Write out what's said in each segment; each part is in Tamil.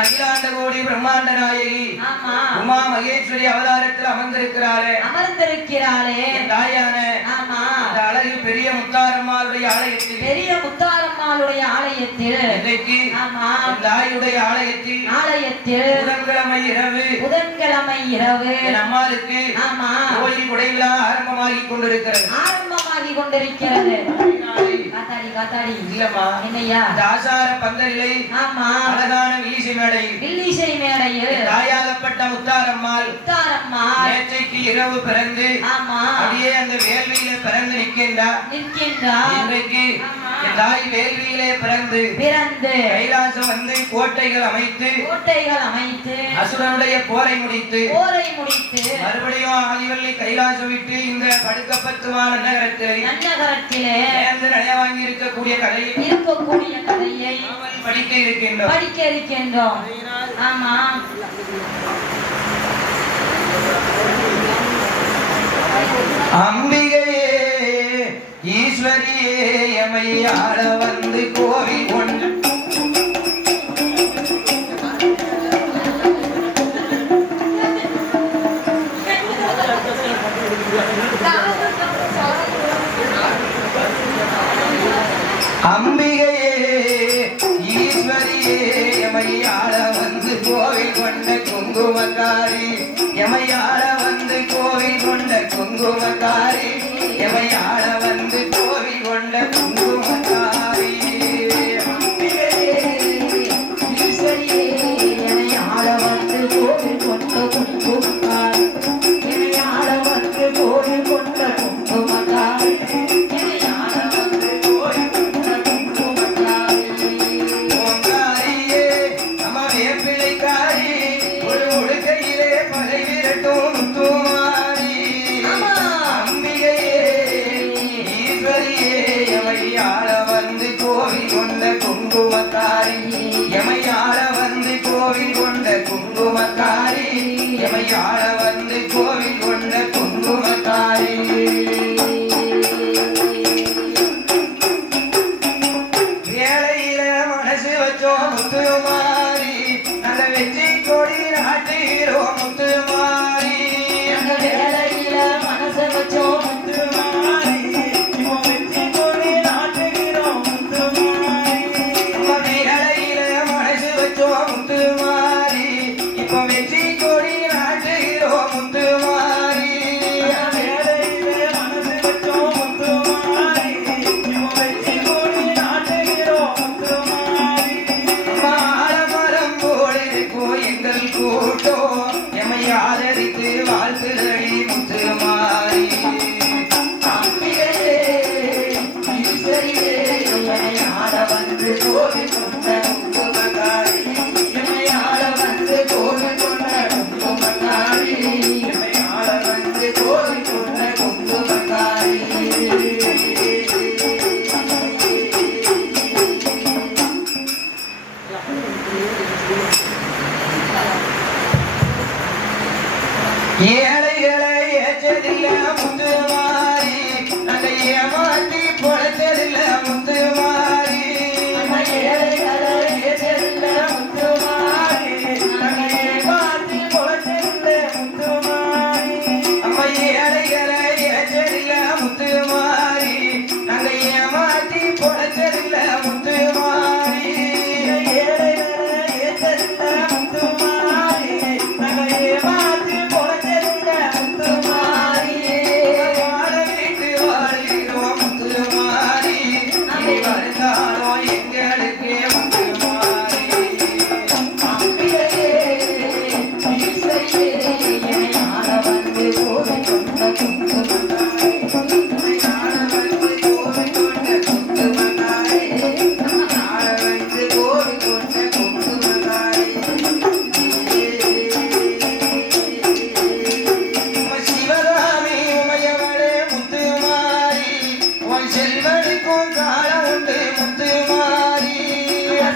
அகிலாண்ட கோடி பிரம்மாண்ட நாயகி உமா மகேஸ்வரி அவதாரத்தில் அமர்ந்திருக்கிறாளே தாயான அந்த அழகு பெரிய முத்தாரம்மாளுடைய ஆலயத்தில் இன்றைக்கு தாயுடைய ஆலயத்தில் புதன்கிழமை இரவு அம்மாளுக்கு கோயில் குடைவிழா ஆரம்பமாகி கொண்டிருக்கிறது தாசார பந்தலிலை அழகான வில்லிசை மேடையில் தாயாகப்பட்ட முத்தாரம்மாள் நேற்றைக்கு இரவு பிறந்து அப்படியே அந்த வேள்வியிலே பிறந்து நிற்கின்றார். இன்றைக்கு தாய் வேள்வியிலே பிறந்து கைலாசம் வந்து கோட்டைகள் அமைத்து அசுரனுடைய போரை முடித்து மறுபடியும் ஆதிவள்ளி கைலாசம் விட்டு இந்த படுக்கப்பத்துமான நகரத்திலே நடைய வாங்கி இருக்கக்கூடிய கதையை படிக்க இருக்கின்றோம். ஆமா, அம்பிகையே ஈஸ்வரியே எமை ஆள வந்து கோவில் கொண்டு அம்பிகையே ஈஸ்வரியே எமை ஆள வந்து கோவில் கொண்ட குங்குமக்காரி எமையாள வந்து கோவில் கொண்ட குங்குமக்காரி எமையாள வந்து கோவில் கொண்ட குங்குமக்காரி வச்சோம் முத்துமாரி நல்ல வெற்றி கொடி நாட்டுகிறோம் முத்துமாரி அந்த வேலையில மனசை வச்சோம் முத்துமாரி இப்போ வெற்றி கொடி நாட்டுகிறோம் முத்துமாரி நம்ம வேலையில மனசு வச்சோம் முத்துமாரி இப்போ வெற்றி கொடி நாட்டுகிறோம் முத்துமாரி வேலையில மனசு வச்சோம் முத்துமாரி இப்போ வெற்றி கொடி நாட்டுகிறோம் முத்துமாரி ஆலமரம் போல் இருக்கும் எங்கள் கூட்டம் எம்மை ஆதரித்து வாழ்த்துதடி முத்துமாரி அம்பிகையே ஈஸ்வரியே என்னை ஆட வந்து கோவில் கொண்ட குங்குமக்காரி என்னை ஆட வந்து கோவில் கொண்ட குங்குமக்காரி என்னை ஆட வந்து கோவில் கொண்ட குங்குமக்காரி ஏழைகளை ஏற்றதில்ல முத்துமாரி நாங்க ஏமாத்தி பொழைச்சதில்ல முத்துமாரி ஏழைகளை ஏற்றதில்ல முத்துமாரி நகையை பார்த்து பொழைச்சதில்ல முத்துமாரி நம்ம ஏழைகளை ஏற்றதில்ல முத்துமாரி நாங்க ஏமாத்தி பொழைச்சதில்ல முத்துமாரி ஏழைகளை ஏற்றதில்ல முத்துமாரி நகையை பார்த்து பொழைச்சதில்ல முத்துமாரி வாழ வீட்டு வாழ்கிறோம் முத்துமாரி இனி வருங்காலம் எங்களுக்கே முத்துமாரி அம்பிகையே ஈஸ்வரியே என்னை ஆட வந்து கோவில் கொண்ட குங்குமக்காரி என்னை ஆட வந்து கோவில் கொண்ட குங்குமக்காரி ஆட வந்து கோவில் கொண்ட குங்குமக்காரி நம்ம சிவகாமி உமையவளே முத்துமாரி உன் செல்வனுக்கும் காலம் உண்டு முத்துமாரி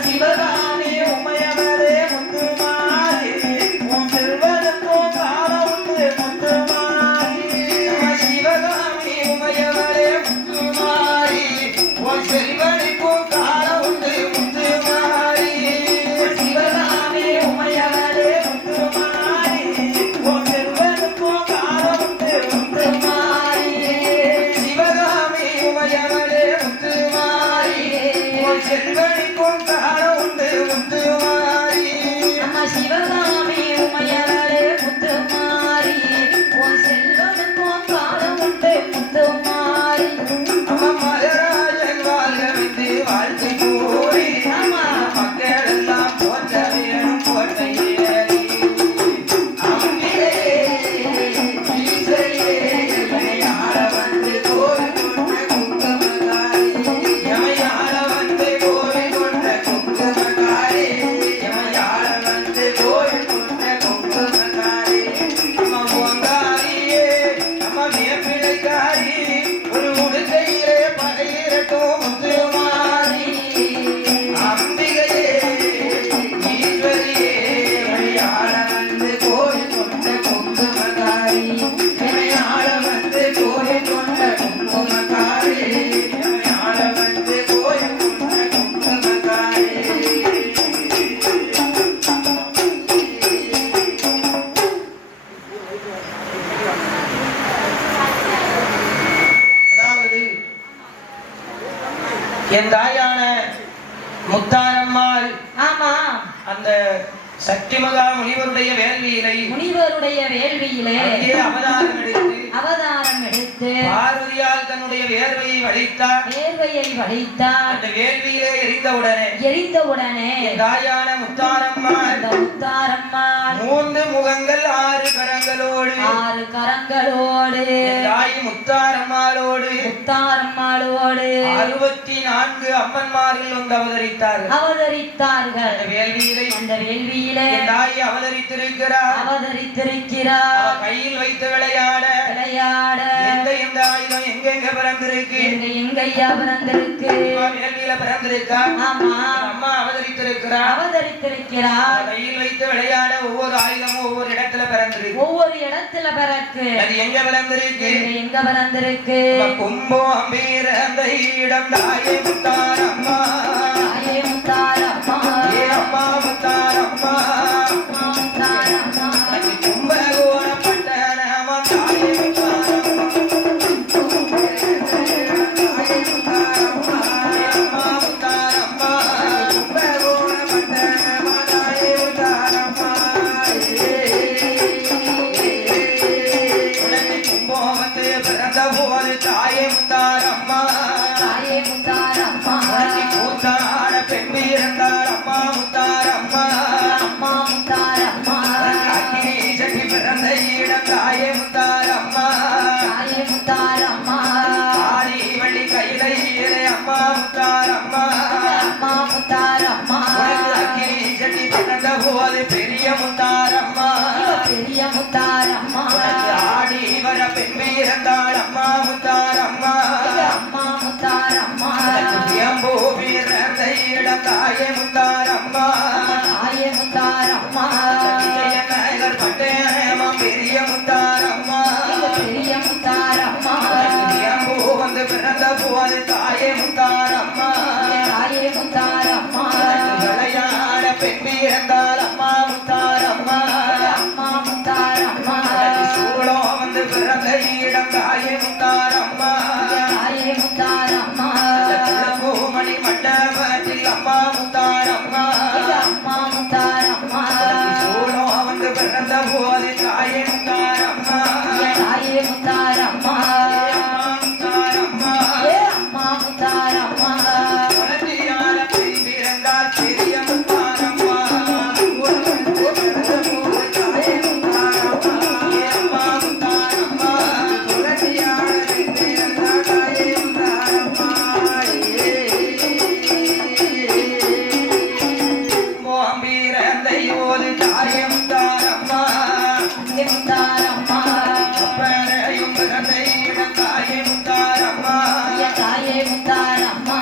சிவகாமி உமையவரே முத்துமாரி உன் செல்வனுக்கும் காலம் உண்டு முத்துமாரி நம்ம சிவகாமி உமையவளே முத்துமாரி உன் செல்வனுக்கும் காலம் உண்டு முத்துமாரி சிவகாமி உமையவரே முத்துமாரி உன் செல்வனுக்கும் காலம் உண்டு முத்துமாரி சிவகாமி உமையவளே முத்துமாரி உன் செல்வனுக்கும் காலம் உண்டு முத்துமாரி நம்ம சிவகாமி உமையவரே முத்துமாரி உன் செல்வனுக்கும் காலம் உண்டு முத்துமாரி நம்ம மகராஜன் வாழ்க வந்து வாழ்த்து கூறி ஆமா மக்கள் எல்லாம் போற்ற வேணும் போற்றை ஏறி அம்பிகையே ஈஸ்வரியே என்னை ஆட வந்து கோவில் கொண்ட குங்குமக்காரி எமையாள வந்து கோவில் கொண்ட குங்குமக்காரி எமையாட வந்து கோவில் கொண்ட குங்குமக்காரி நம்ம பொங்காரியே நம்ம வேப்பிலைக்காரி ஒரு உடுக்கையிலே பகையிரட்டும் முத்துமாரி அம்பிகையே ஈஸ்வரியே எமையாட வந்து கோவில் கொண்ட குங்குமக்காரி எமையாட வந்து கோவில் கொண்ட குங்குமக்காரி எமையாட வந்து கோவில் கொண்ட குங்குமக்காரி அதாவது என் தாயான முத்தாரம்மாள் ஆமா அந்த சக்தி மகா முனிவருடைய வேள்வியிலை முனிவருடைய வேள்வியிலே அங்கே அவதாரம் எடுத்து அவதாரம் எடுத்து பார்வதியால் தன்னுடைய வேர்வையை வடித்தார் வேர்வையை வடித்தார் அந்த வேள்வியிலே எரிந்தவுடனே எரிந்தவுடனே என் தாயான முத்தாரம்மாள் அந்த முத்தாரம்மாள் 3 முகங்கள் 6 கரங்களோடு 6 கரங்களோடு என் தாய் முத்தாரம்மாளோடு முத்தாரம்மாளோடு 64 அம்மன்மாரில் வந்து அவதரித்தார்கள் அவதரித்தார்கள் அந்த வேள்வியிலே அந்த வேள்வியிலே என் தாய் அவதரித்திருக்கிறார் அவதரித்திருக்கிறார் அவ கையில் வைத்து விளையாட விளையாட எந்த ஆயுதம் எங்கெங்க பிறந்திருக்கு எங்கய்யா பிறந்திருக்கு வேள்வியில பிறந்திருக்கா ஆமா அம்மா அவதரித்திருக்கிறார் அவதரித்திருக்கிறார் கையில் வைத்து விளையாட ஒவ்வொரு ஆயுதமும் ஒவ்வொரு இடத்துல பிறந்திருக்கு ஒவ்வொரு இடத்துல பிறக்கு அது எங்க பிறந்திருக்கு எங்க பிறந்திருக்கு கும்பம் பிறந்த இடம் தாயே முத்தாரம்மா தாயே முத்தாரம்மா முத்தாரம்மா உனக்கு அக்கினி சட்டி பிறந்த போது பெரிய முத்தாரம்மா பெரிய முத்தாரம்மா உனக்கு ஆடி வர பெண் பிறந்தாள் அம்மா முத்தாரம்மா அம்மா முத்தாரம்மா எம்போ பிறந்த இடத்தாயே முத்தாரம்மா தாயே முத்தாரம்மா விஜயநகர் பட்டேமம் பெரிய முத்தாரம்மா பெரிய முத்தாரம்மா எம்போ வந்து பிறந்த போது தாயே முத்தாரம்மா தாயே முத்தாரம்மா விளையாட பெண் பிறந்தாள் அம்மா முத்தாரம்மா அம்மா முத்தாரம்மா சூளம் வந்து பிறந்த இடம் தாயே முத்தாரம்மா தாயே முத்தாரம்மா மணி மண்டபத்தில் அம்மா முத்தாரம்மா அம்மா முத்தாரம்மா சூளம் வந்து பிறந்த போது தாயே முத்தாரம்மா தாயே முத்தாரம்மா முத்தாரம்மா அம்மா முத்தாரம்மா குழந்தையான பெண் பிறந்தால் பெரிய முத்தாரம்மா தாயே முத்தாரம்மா முத்தாரம்மா குழந்தையான பெண் பிறந்தால் தாயே முத்தாரம்மா பிறந்த போது தாயே முத்தாரம்மா முத்தாரம்மா அப்பனையும் பிறந்த இடம் தாயே முத்தாரம்மா தாயே முத்தாரம்மா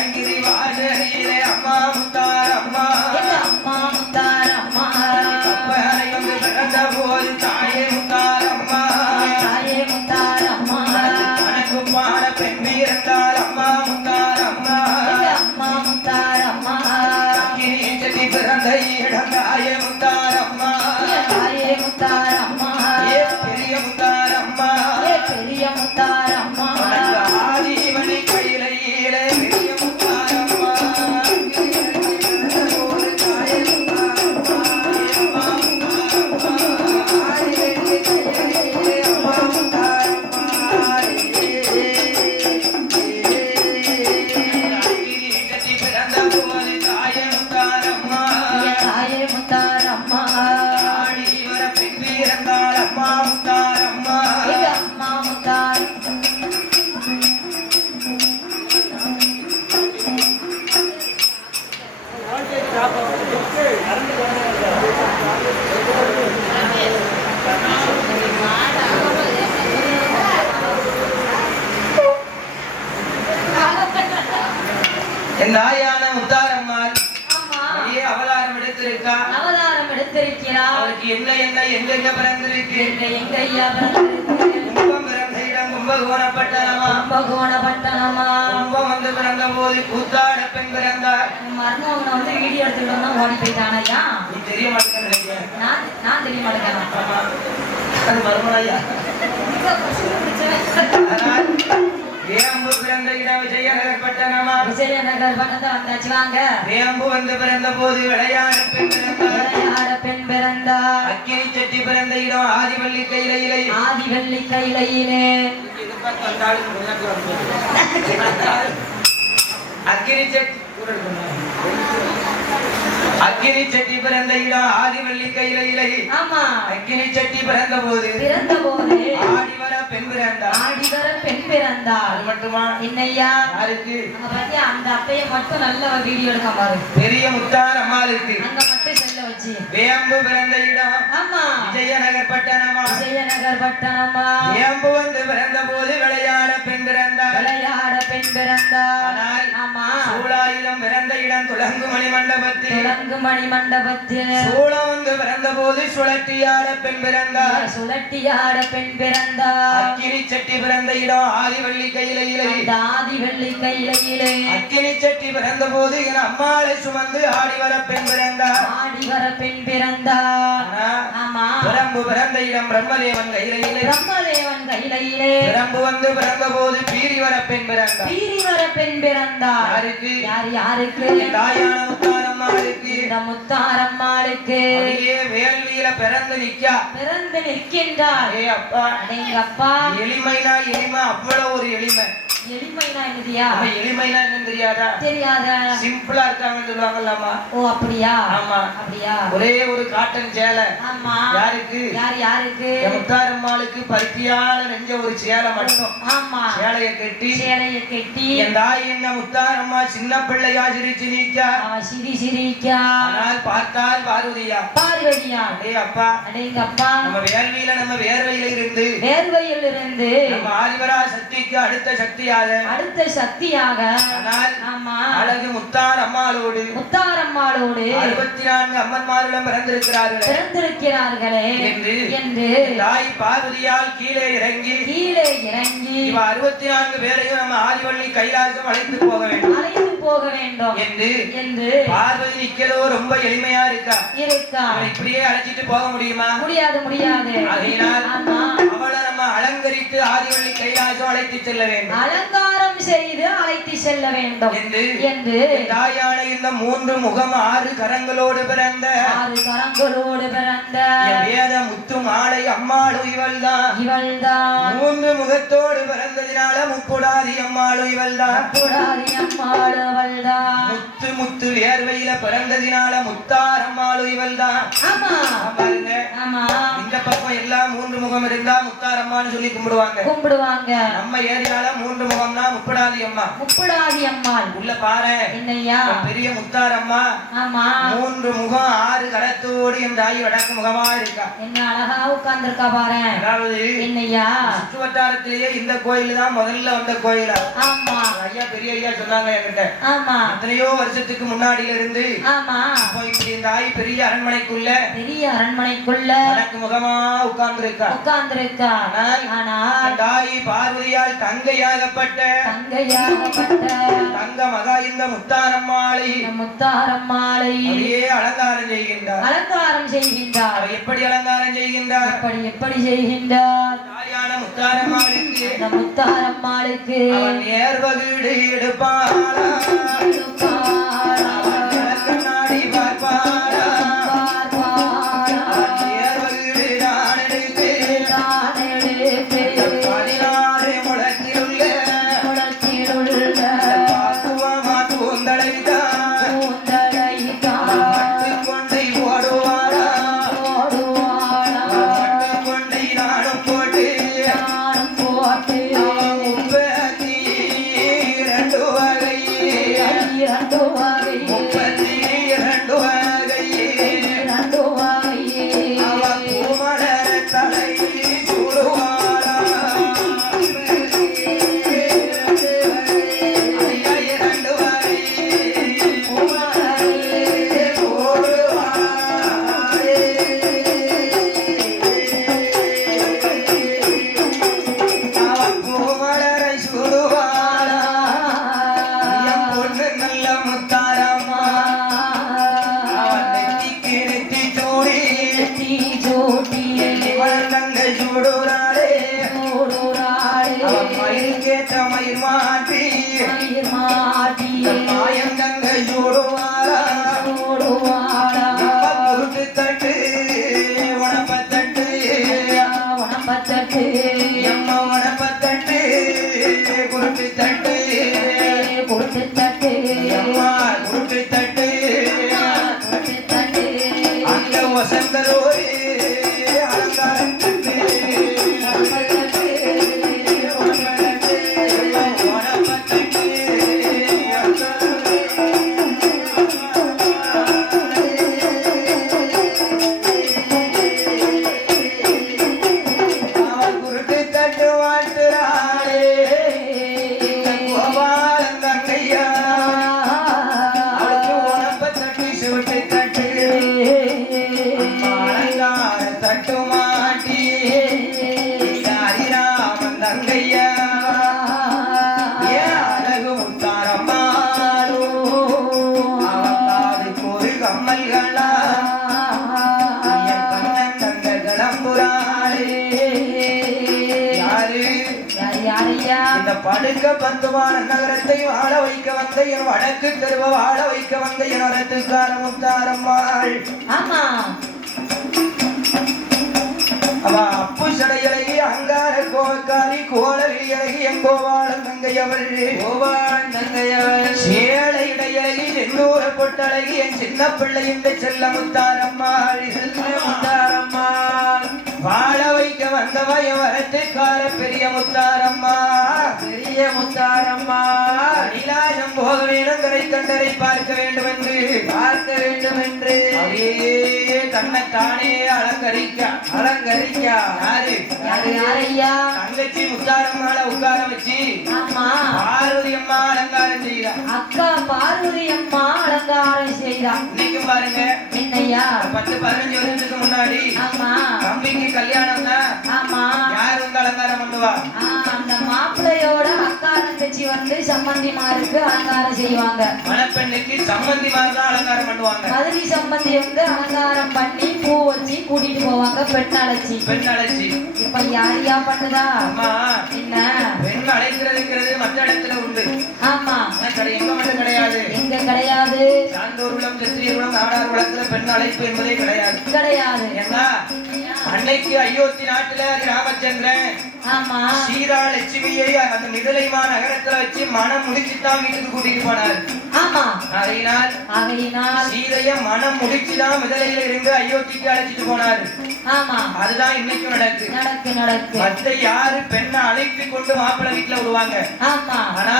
அங்கிரி வாசலிலே அம்மா முத்தாரம்மா அம்மா முத்தாரம்மா அப்பனையும் பிறந்த போது தாயே முத்தாரம்மா தாயே முத்தாரம்மா கணக்கு பாட பெண் பிறந்தாள் அம்மா முத்தாரம்மா அம்மா முத்தாரம்மா அக்கினி செட்டி பிறந்த இடம் தாயே முத்தாரம்மா தாயே முத்தாரம்மா பெரிய முத்தாரம்மா பெரிய முத்தாரம்மா ஆதிவனி கையிலே பெரிய முத்தாரம்மா பிறந்த போது தாயே முத்தாரம்மா தாயே முத்தாரம்மா ஆடி வர பெண் பிறந்தாள் அம்மா முத்தாரம்மா அம்மா முத்தாரம் என் தாயான முத்தாரம்மாள் ஆமா அப்படியே அவதாரம் எடுத்திருக்கா அவதாரம் எடுத்திருக்கிறார் அவளுக்கு என்ன எங்கெங்க பிறந்திருக்கு எங்க ஐயா பிறந்திருக்கு கும்பம் பிறந்த இடம் கும்பகோணப்பட்டனமா கும்பகோணப்பட்டணமா கும்பம் வந்து பிறந்த போது கூத்தாட பெண் பிறந்தார் மருமகனை வந்து வீடியோ எடுத்துக்கிட்டு வந்தா ஓடி போயிட்டான் ஐயா நீ தெரிய மாட்டேன்னு நினைக்கிறேன் நான் தெரிய மாட்டேன் அது மறுமலையா வேம்பு பிறந்த இடம் விஜயநகர் பட்டணமா விஜயநகர் பட்டணத்தை வந்தாச்சு வாங்க வேம்பு வந்து பிறந்த போது விளையாட பெண் பிறந்தார் விளையாட பெண் பிறந்தார் அக்கினி செட்டி பிறந்த இடம் ஆதிவள்ளி கையிலே ஆதி வெள்ளி கையிலே அக்கினி செட்டி பிறந்த இடம் ஆதிவள்ளி கையிலே ஆமா அக்கினி செட்டி பிறந்த போது பிறந்த போது ஆடிவர பெண் பிறந்தார் ஆடிவர பெண் பிறந்தாள் அது மட்டுமா என்னையா யாருக்கு அங்க பாத்தியா அந்த அப்பைய மட்டும் நல்ல வீடியோ எடுக்க பாரு பெரிய முத்தார் அம்மாளுக்கு அங்க மட்டும் செல்ல வச்சு வேம்பு பிறந்த இடம் ஆமா விஜயநகர் பட்டணமா விஜயநகர் பட்டணமா வேம்பு வந்து பிறந்த போது விளையாட பெண் பிறந்தார் விளையாட பெண் பிறந்தாள் ஆனால் ஆமா சூளாயுதம் பிறந்த இடம் துலங்கு மணி மண்டபத்தில் துலங்கு மணி மண்டபத்தில் சூளம் வந்து பிறந்த போது சுழற்றியாட பெண் பிறந்தார் சுழட்டியாட பெண் பிறந்தாள் அக்கினி செட்டி பிறந்த இடம் ஆதிவள்ளி கையிலே அந்த ஆதி வெள்ளி கையிலே அக்கினி செட்டி பிறந்த போது என் அம்மாளை சுமந்து ஆடி வர பெண் பிறந்தார் ஆடி வர பெண் பிறந்தாள் ஆனா, ஆமா பிரம்பு பிறந்த இடம் பிரம்மதேவன் கையிலே பிரம்மதேவன் கையிலே பிரம்பு வந்து பிறந்த போது பீரி வர பெண் பிறந்தார் பீரி வர பெண் பிறந்தாள் யாருக்கு யாருக்கு என் தாயான முத்தாரம்மாளுக்கு இந்த முத்தாரம்மாளுக்கு அப்படியே வேள்வியில பிறந்து நிக்கா பிறந்து நிற்கின்றாள் ஏ அப்பா அடேங்கப்பா எளிமைனா எளிமை அவ்வளவு ஒரு எளிமை எளிமைனா என்னதியா? நம்ம எளிமைனா என்னன்னு தெரியாதா? தெரியாத. சிம்பிளா இருக்காங்கன்னு சொல்லுவாங்கல்லம்மா. ஓ அப்படியா? ஆமா. அப்படியா? ஒரே ஒரு காட்டன் சேலை. ஆமா. யாருக்கு? யாருக்கு? முத்தாரம்மாளுக்கு பருத்தியால நெஞ்ச ஒரு சேலை மட்டும். ஆமா. சேலைய கட்டி என் தாய் என்ன முத்தாரம்மா சின்ன பிள்ளையா சிரிச்சு நீக்கா. அவ சிரிக்கா. ஆனால் பார்த்தால் பார்வதியா. அடே அப்பா. அடேங்கப்பா. நம்ம வேள்வியில நம்ம வேர்வையில இருந்து நம்ம ஆதிவரா சக்திக்கு அடுத்த சக்தியாக ஆனால் ஆமா அழகு முத்தாரம்மாளோடு 64 அம்மன்மாரிடம் பிறந்திருக்கிறார்களே என்று தாய் பார்வதியால் கீழே இறங்கி இவ 64 பேரையும் நம்ம ஆதிவள்ளி கைலாசம் அழைத்து போக வேண்டும் என்று பார்வதி நிக்கலோ ரொம்ப எளிமையா இருக்கா. இப்படியே அழைச்சிட்டு போக முடியுமா? முடியாது. ஆகையினால் அவளை நம்ம அலங்கரித்து ஆதிவள்ளி கைலாசம் அழைத்து செல்ல வேண்டும். அலங்காரம் செய்து அழைத்து செல்ல வேண்டும் என்று தாயான இந்த 3 முகம் 6 கரங்களோடு பிறந்த வேத முத்து மாலை அம்மாளும் இவள்தான். 3 முகத்தோடு பிறந்ததினால முப்புடாதி அம்மாளும் இவள்தான். முத்து வேர்வையில பிறந்ததினால முத்தாரம்மாளும் இவள்தான். பாருங்க, இந்த பக்கம் எல்லாம் 3 முகம் இருந்தா முத்தாரம்மான்னு சொல்லி கும்பிடுவாங்க. நம்ம ஏரியால 3 முகம்னா முப்படாதி அம்மாள். உள்ள பாரு என்னையா பெரிய முத்தாரம்மா 3 முகம் 6 கரத்தோடு என் தாய் வடக்கு முகமா இருக்கா. என்ன அழகா உட்கார்ந்திருக்கா பாரு. அதாவது என்னையா சுற்று வட்டாரத்திலேயே இந்த கோயில் தான் முதல்ல வந்த கோயிலா. ஆமா ஐயா பெரிய ஐயா சொன்னாங்க என்கிட்ட. ஆமா எத்தனையோ வருஷத்துக்கு முன்னாடியில இருந்து இப்படி இந்த தாய் பெரிய அரண்மனைக்குள்ள வடக்கு முகமா உட்கார்ந்திருக்கா. ஆனால் தாய் பார்வதியால் தங்கையாகப்பட்ட தங்க மகா இந்த முத்தாரம்மாளை அப்படியே அலங்காரம் செய்கின்றார். எப்படி அலங்காரம் செய்கின்றார்? தாயான முத்தாரம்மாளுக்கு நேர்வகீடு எடுப்பாளா, கண்ணாடி பார்ப்பாளா, நேர்வகீடு நான் எடுத்து 16 முழத்திலுள்ள பாக்குவமா கூந்தலைதான் கொண்டை ஓடுவாளா, கொண்டை நானும் போட்டு 32 வகை 32 வகை அவ பூமலர் தலை சூடுவாளா. 32 வகை பூமலரை சூடுவாளா. என் பொண்ணு நல்ல முத்தாரம்மா அவன் நெத்திக்கு நெத்தி சூடி இவள் தங்கை சூடுறாளே. அவன் மயிலுக்கேற்ற மயிர் மாட்டி மாயம் தங்கை சூடுவாளா. குருட்டு தட்டு உணப்பத்தட்டு எம்ம உணப்பத்தட்டு குருட்டு தட்டு எம்மா குருட்டு தட்டு அந்த வசந்தரோரே அலங்காரம் தட்டு உணப்பத்தட்டு அவள் குருட்டு தட்டு வாழ்த்துறாளே. கோபாலன் தங்கையா அவளுக்கு உணப்பத்தட்டு சுருட்டு தட்டு அலங்கார தட்டு மாட்டி ஹரிராமன் தங்கையா ஏன் அழகு முத்தாரம்மாளோ அவன் காதுக்கு ஒரு கம்மல்களா என் கண்ணன் தங்க கிளம்புறாளே. யாரு இந்த படுக்க பந்துமான நகரத்தை வாழ வைக்க வந்த என் வடக்கு தெருவ வாழ வைக்க வந்த என் வரத்துக்கார முத்தாரம்மாள். அவ அப்பு சடையழகி அங்கார கோவக்காரி கோளவியழகி எங்கோவாளன் தங்கையவள் கோவாளன் தங்கையவள் சேலை இடையழகி செந்தூர பொட்டழகி என் சின்ன பிள்ளை இந்த செல்ல முத்தாரம்மாள் முத்தாரம்மாள் வாழ வைக்க வந்தவ என் வரத்துக்கார பெரிய முத்தாரம்மா பெரிய முத்தாரம்மா அடிலாயம் போக வேணும் கரை கண்டரை பார்க்க வேண்டும் என்று அவையே தன்னைத்தானே அலங்கரிக்க யாரையா தங்கச்சி முத்தாரம்மாள உட்கார வச்சு பார்வதி அம்மா அலங்காரம் செய்தா அக்கா பார்வதி அம்மா அலங்காரம் செய்தா இன்னைக்கும் பாருங்க என்னையா 10-15 வருஷத்துக்கு முன்னாடி ஆமா தம்பிக்கு கல்யாணம்னா ஆமா யார் வந்து அலங்காரம் பண்ணுவா அந்த மாப்பிள்ளையோட அக்கா தங்கச்சி வந்து சம்பந்திமாருக்கு அலங்காரம் செய்வாங்க மணப்பெண்ணுக்கு சம்பந்திமார் தான் அலங்காரம் பண்ணுவாங்க மதுரை சம்பந்தி வந்து அலங்காரம் பண்ணி பூ வச்சு கூட்டிட்டு போவாங்க பெண் அழைச்சி இப்ப யாரையா பண்ணுதா அம்மா என்ன பெண் அழைக்கிறதுங்கிறது மற்ற இடத்துல உண்டு ஆமா எங்க மட்டும் கிடையாது எங்க கிடையாது சான்றோர் உலகம் சத்திரியர் உலகம் நாடார் உலகத்துல பெண் அழைப்பு என்பதே கிடையாது ஏன்னா அன்னைக்கு அயோத்தி நாட்டுல ராமச்சந்திரன் ஆமா சீதா லட்சுமியை அந்த மிதலைமா நகரத்துல வச்சு மனம் முடிச்சுதான் வீட்டுக்கு கூட்டிட்டு போனார் ஆமா ஆகையினால் சீதைய மனம் முடிச்சுதான் மிதலையில இருந்து அயோத்திக்கு அழைச்சிட்டு போனார் ஆமா அதுதான் இன்னைக்கும் நடக்கு மத்த யாரு பெண்ணை அழைத்து கொண்டு மாப்பிள்ளை வீட்டுல விடுவாங்க ஆமா ஆனா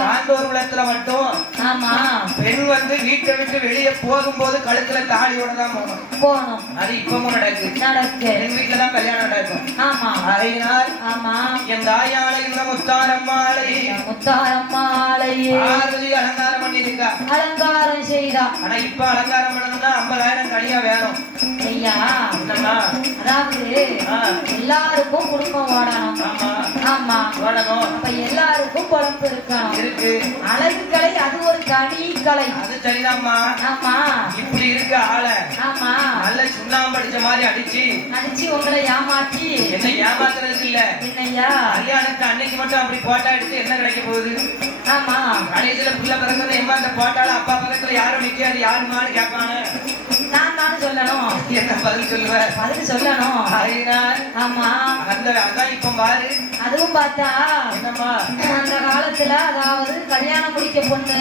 சான்றோர் குலத்துல மட்டும் ஆமா பெண் வந்து வீட்டை விட்டு வெளியே போகும்போது கழுத்துல தாலியோட தான் போகணும் அது இப்பவும் நடக்கு என் வீட்டுல தான் கல்யாணம் நடக்கும் ஆமா ஆகையினால் என் தாயாலை இந்த முத்தாரம்மாளை பார்வதி அலங்காரம் பண்ணிருக்கா அலங்காரம் செய்தா ஆனா இப்ப அலங்காரம் பண்ணணும்னா 50,000 கனியா வேணும் ஐயா அதாவது எல்லாருக்கும் குடும்பம் ஓடணும் ஆமா அப்ப எல்லாருக்கும் குழம்பு இருக்கு அழகுக்கலை அது ஒரு தனி கலை அது சரிதாம்மா ஆமா இப்படி இருக்கு ஆள ஆமா நல்ல சுண்ணாம்பு அடிச்ச மாதிரி அடிச்சு உங்களை ஏமாற்றி என்ன ஏமாத்துறதுக்கு இல்ல என்னையா கல்யாணத்துக்கு அன்னைக்கு மட்டும் அப்படி போட்டா எடுத்து என்ன கிடைக்க போகுது ஆமா கடைசியில புள்ள பிறகு எம்மா அந்த போட்டால அப்பா பக்கத்துல யாரும் நிக்காது யாருமான்னு கேட்பானு நான் தானே சொல்லணும் என்ன பதில் சொல்லணும் ஆமா அதான் இப்ப பாரு அதுவும் பார்த்தா என்னம்மா அந்த காலத்துல அதாவது கல்யாணம் முடிக்க பொண்ணு